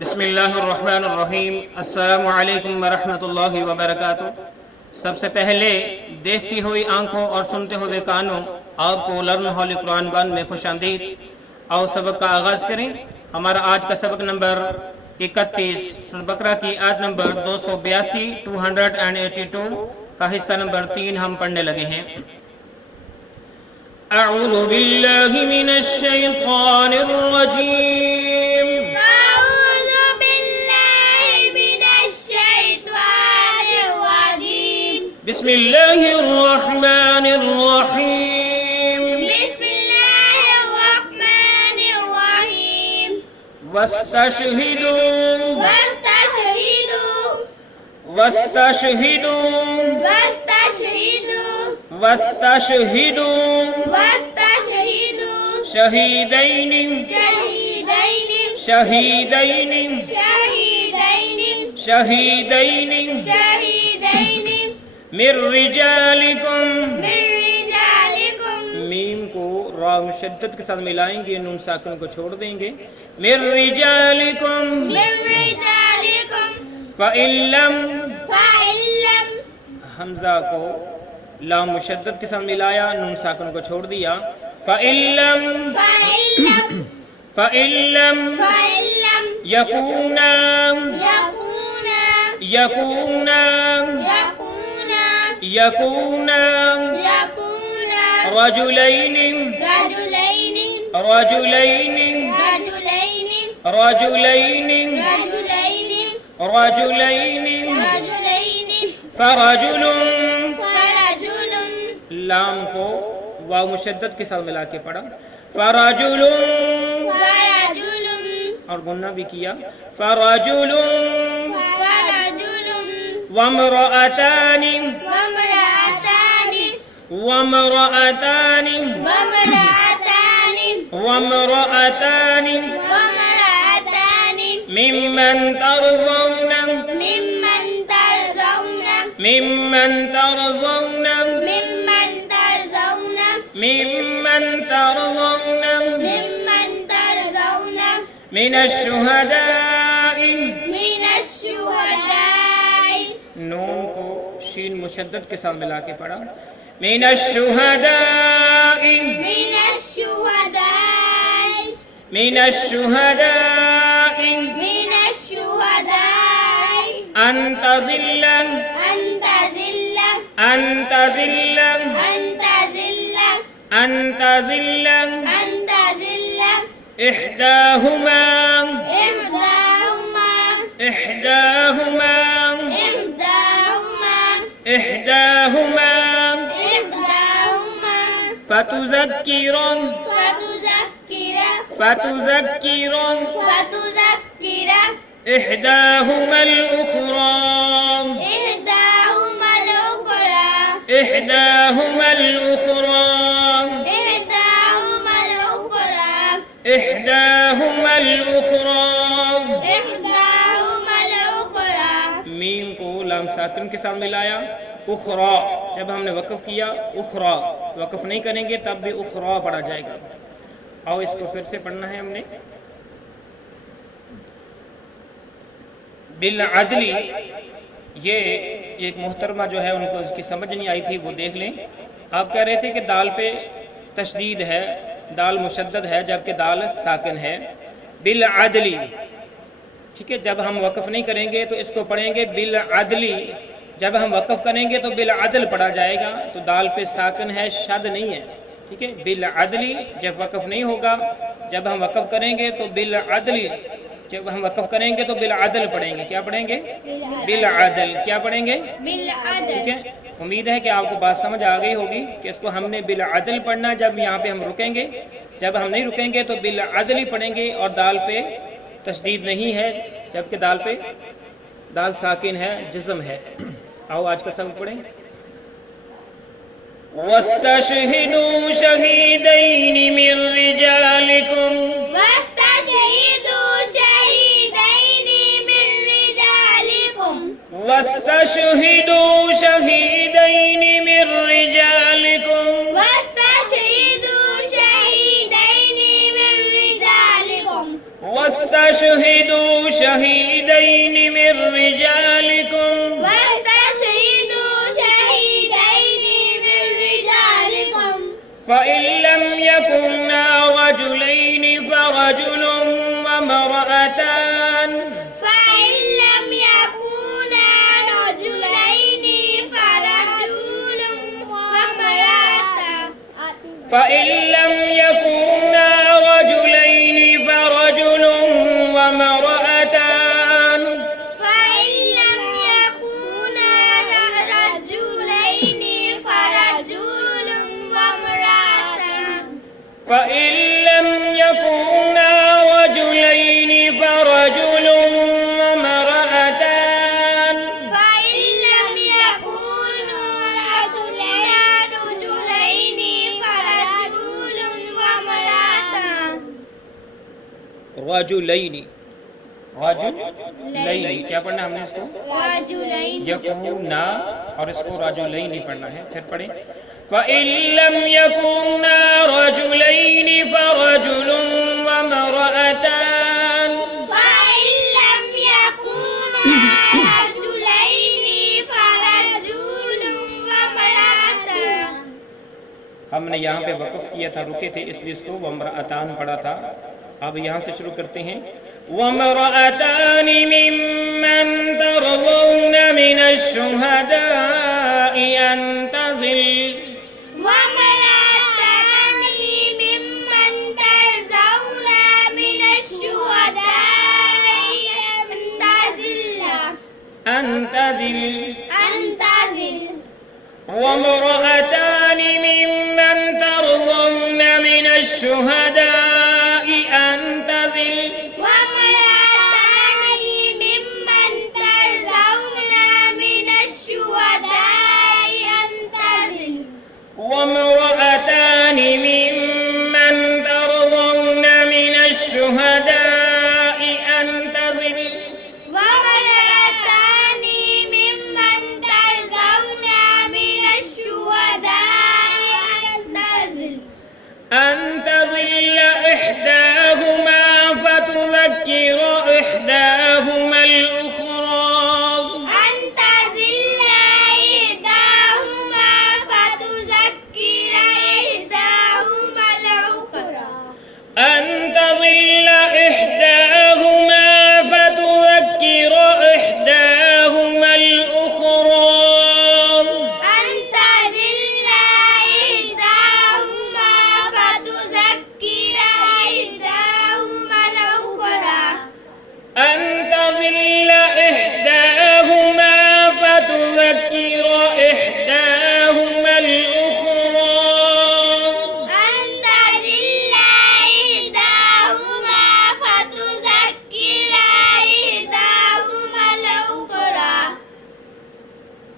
بسم اللہ الرحمن الرحیم۔ السلام علیکم ورحمۃ اللہ وبرکاتہ۔ سب سے پہلے دیکھتی ہوئی آنکھوں اور سنتے ہوئے کانوں آپ کو لرن ہولی قرآن بند میں خوش آمدید۔ اور سبق کا آغاز کریں۔ ہمارا آج کا سبق نمبر 31 سورۃ بقرہ کی آیت نمبر 282 282 کا حصہ نمبر 3 ہم پڑھنے لگے ہیں۔ اعوذ باللہ من الشیطان الرجیم۔ بسم اللہ الرحمن الرحیم۔ بسم اللہ الرحمن الرحیم۔ واستشہدوا واستشہدوا واستشہدوا واستشہدوا واستشہدوا واستشہدوا شہیدین شہیدین شہیدین شہیدین شہیدین شہیدین من رجالکم۔ من رجالکم۔ میم کو را مشدد کے ساتھ ملائیں گے، نون ساکن کو چھوڑ دیں گے۔ من رجالکم من رجالکم۔ فإن لم، فإن لم حمزہ کو لام مشدد کے ساتھ ملایا، نون ساکن کو چھوڑ دیا۔ فإن لم فإن لم فإن لم فإن لم یکونا یکونا یکونا یکونا یکونا یکونا رجلین رجلین رجلین رجلین رجلین رجلین رجلین رجلین فرجل، فرجل لام کو واو مشدد کے ساتھ ملا کے پڑھا۔ فرجل، فرجل اور گنہ بھی کیا۔ فرجل فرجل وامرأتان وامرأتان وامرأتان وامرأتان وامرأتان وامرأتان ممن ترضون ممن ترضون ممن ترضون ممن ترضون ممن ترضون ممن ترضون من الشهداء، من الشهداء نون کو شین مشدد کے ساتھ ملا کے پڑھا۔ من الشهداء من الشهداء من الشهداء من الشهداء أن تضل أن تذل أن تضل أن تذل أن تضل أن تذل إحداهما إحداهما إحداهما إحداهما إحداهما إحداهما فتذكر فتذكر فتذكر إحداهما الأخرى إحداهما الأخرى إحداهما الأخرى إحداهما الأخرى إحداهما الأخرى إحداهما الأخرى میم کو لام ساکن کے ساتھ ملایا۔ اخرى جب ہم نے وقف کیا، اخرى وقف نہیں کریں گے تب بھی اخرى پڑھا جائے گا۔ آؤ اس کو پھر سے پڑھنا ہے ہم نے۔ بالعدل، یہ ایک محترمہ جو ہے ان کو اس کی سمجھ نہیں آئی تھی، وہ دیکھ لیں۔ آپ کہہ رہے تھے کہ دال پہ تشدید ہے، دال مشدد ہے جبکہ دال ساکن ہے۔ بالعدل، ٹھیک ہے، جب ہم وقف نہیں کریں گے تو اس کو پڑھیں گے بالعدل، جب ہم وقف کریں گے تو بالعدل پڑھا جائے گا، تو دال پہ ساکن ہے، شد نہیں ہے، ٹھیک ہے۔ بالعدل جب وقف نہیں ہوگا، جب ہم وقف کریں گے تو بالعدل، جب ہم وقف کریں گے تو بالعدل پڑھیں گے۔ کیا پڑھیں گے؟ بالعدل۔ کیا پڑھیں گے؟ بالعدل۔ ٹھیک ہے، امید ہے کہ آپ کو بات سمجھ آ گئی ہوگی کہ اس کو ہم نے بالعدل پڑھنا، جب یہاں پہ ہم رکیں گے، جب ہم نہیں رکیں گے تو بالعدل ہی پڑھیں گے، اور دال پہ تشدید نہیں ہے جبکہ دال پہ دال ساکن ہے، جزم ہے۔ آؤ آج کا سبق پڑھیں۔ وَاسْتَشْهِدُوا شَهِيدَيْنِ مِن رِجَالِكُمْ واستشهدوا شهيدين من رجالكم وَاسْتَشْهِدُوا شَهِيدَيْنِ مِن رِجَالِكُمْ واستشهدوا شهيدين من رجالكم واستشهدوا شهيدين من رجالكم واستشهدوا شهيدين من رجالكم فإن لم يكونا رجلين فرجل وامرأتان فإن لم يكونا رجلين فرجل وامرأتان فإن لم يكونا رجلين فرجل وامرأتان فإن لم يكونا رجلين فرجل وامرأتان فإن لم يكونا رجلين فرجل وامرأتان فإن لم يكونوا رجلين فرجل وامرأتان رجلين رجلين کیا پڑھنا ہم نے اس کو رجلين یکونا اور اس کو رجلین پڑھنا ہے پھر پڑھیں فَإِن لَّمْ يَكُونَا رَجُلَيْنِ فَرَجُلٌ وَامْرَأَتَانِ فإن لم يكونا رجلين فرجل وامرأتان ہم نے یہاں پہ وقف کیا تھا رکے تھے اس لیے اس کو وَامْرَأَتَانِ پڑھا تھا اب یہاں سے شروع کرتے ہیں وَامْرَأَتَانِ مِمَّن تَرْضَوْنَ مِنَ الشُّهَدَاءِ أَن تَضِلَّ وامرأتان ممن ترضون من الشهداء أن تزل وامرأتان ممن ترضون من الشهداء أن تضل وامرأتان ممن ترضون من الشهداء أن تزل وامرأتان ممن ترضون من الشهداء أن تضل وامرأتان ممن ترضون من الشهداء أن تضل إحداهما فتذكر إحداهما الأخرى أن تزل إحداهما فتذكر إحداهما الأخرى أن تضل إحداهما فتذكر إحداهما الأخرى أن تزل إحداهما فتذكر إحداهما الأخرى أن تضل إحداهما فتذكر إحداهما الأخرى أن تزل إحداهما فتذكر إحداهما الأخرى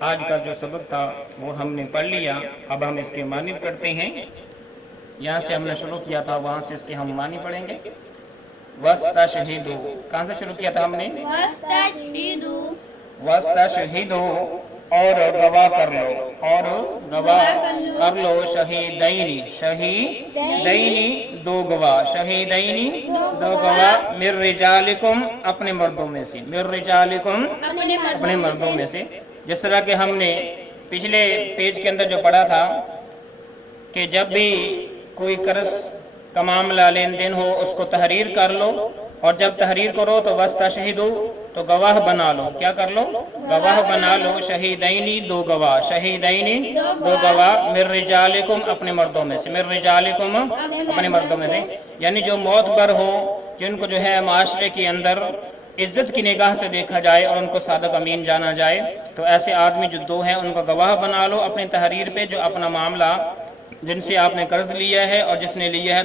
آج کا جو سبق تھا وہ ہم نے پڑھ لیا اب ہم اس کے معنی پڑھتے ہیں یہاں سے ہم نے شروع کیا تھا وہاں سے اس کے ہم معنی پڑھیں گے وَاسْتَشْهِدُوا کہاں سے شروع کیا تھا ہم نے واستشهدوا وَاسْتَشْهِدُوا اور گواہ کر لو اور گواہ کر لو شہیدین دو گواہ شہیدین دو گواہ من رجالکم اپنے مردوں میں سے من رجالکم اپنے مردوں میں سے جس طرح کہ ہم نے پچھلے پیج کے اندر جو پڑھا تھا کہ جب بھی کوئی قرض کا معاملہ لین دین ہو اس کو تحریر کر لو اور جب تحریر کرو تو واستشہدوا تو گواہ بنا لو کیا کر لو گواہ بنا لو شہیدین دو گواہ شہیدین دو گواہ من رجالکم اپنے مردوں میں سے من رجالکم اپنے مردوں میں سے یعنی جو معتبر ہو جن کو جو ہے معاشرے کے اندر عزت کی نگاہ سے دیکھا جائے اور ان کو صادق امین جانا جائے تو ایسے آدمی جو دو ہیں ان کو گواہ بنا لو اپنی تحریر پہ جو اپنا معاملہ جن سے آپ نے قرض لیا ہے اور جس نے لیا ہے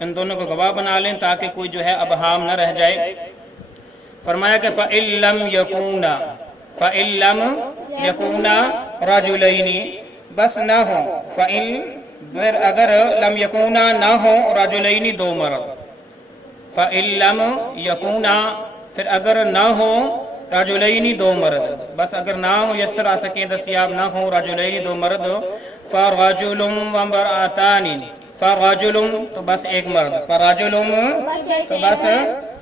ان دونوں کو گواہ بنا لیں تاکہ کوئی جو ہے ابہام نہ رہ جائے فرمایا کہ فَإِن لَمْ يَكُونَا رَجُلَيْنِ بس نہ ہو فَإِن اگر لم یکونا نہ ہو رجلین دو مرد فَإِن لَمْ يَكُونَا پھر اگر نہ ہو رجلین دو مرد بس اگر نہ ہو یسر آ سکیں دستیاب نہ ہو رجلین دو مرد فَرَجُلٌ وَامْرَأَتَانِ فرجل تو بس ایک مرد فرجل تو بس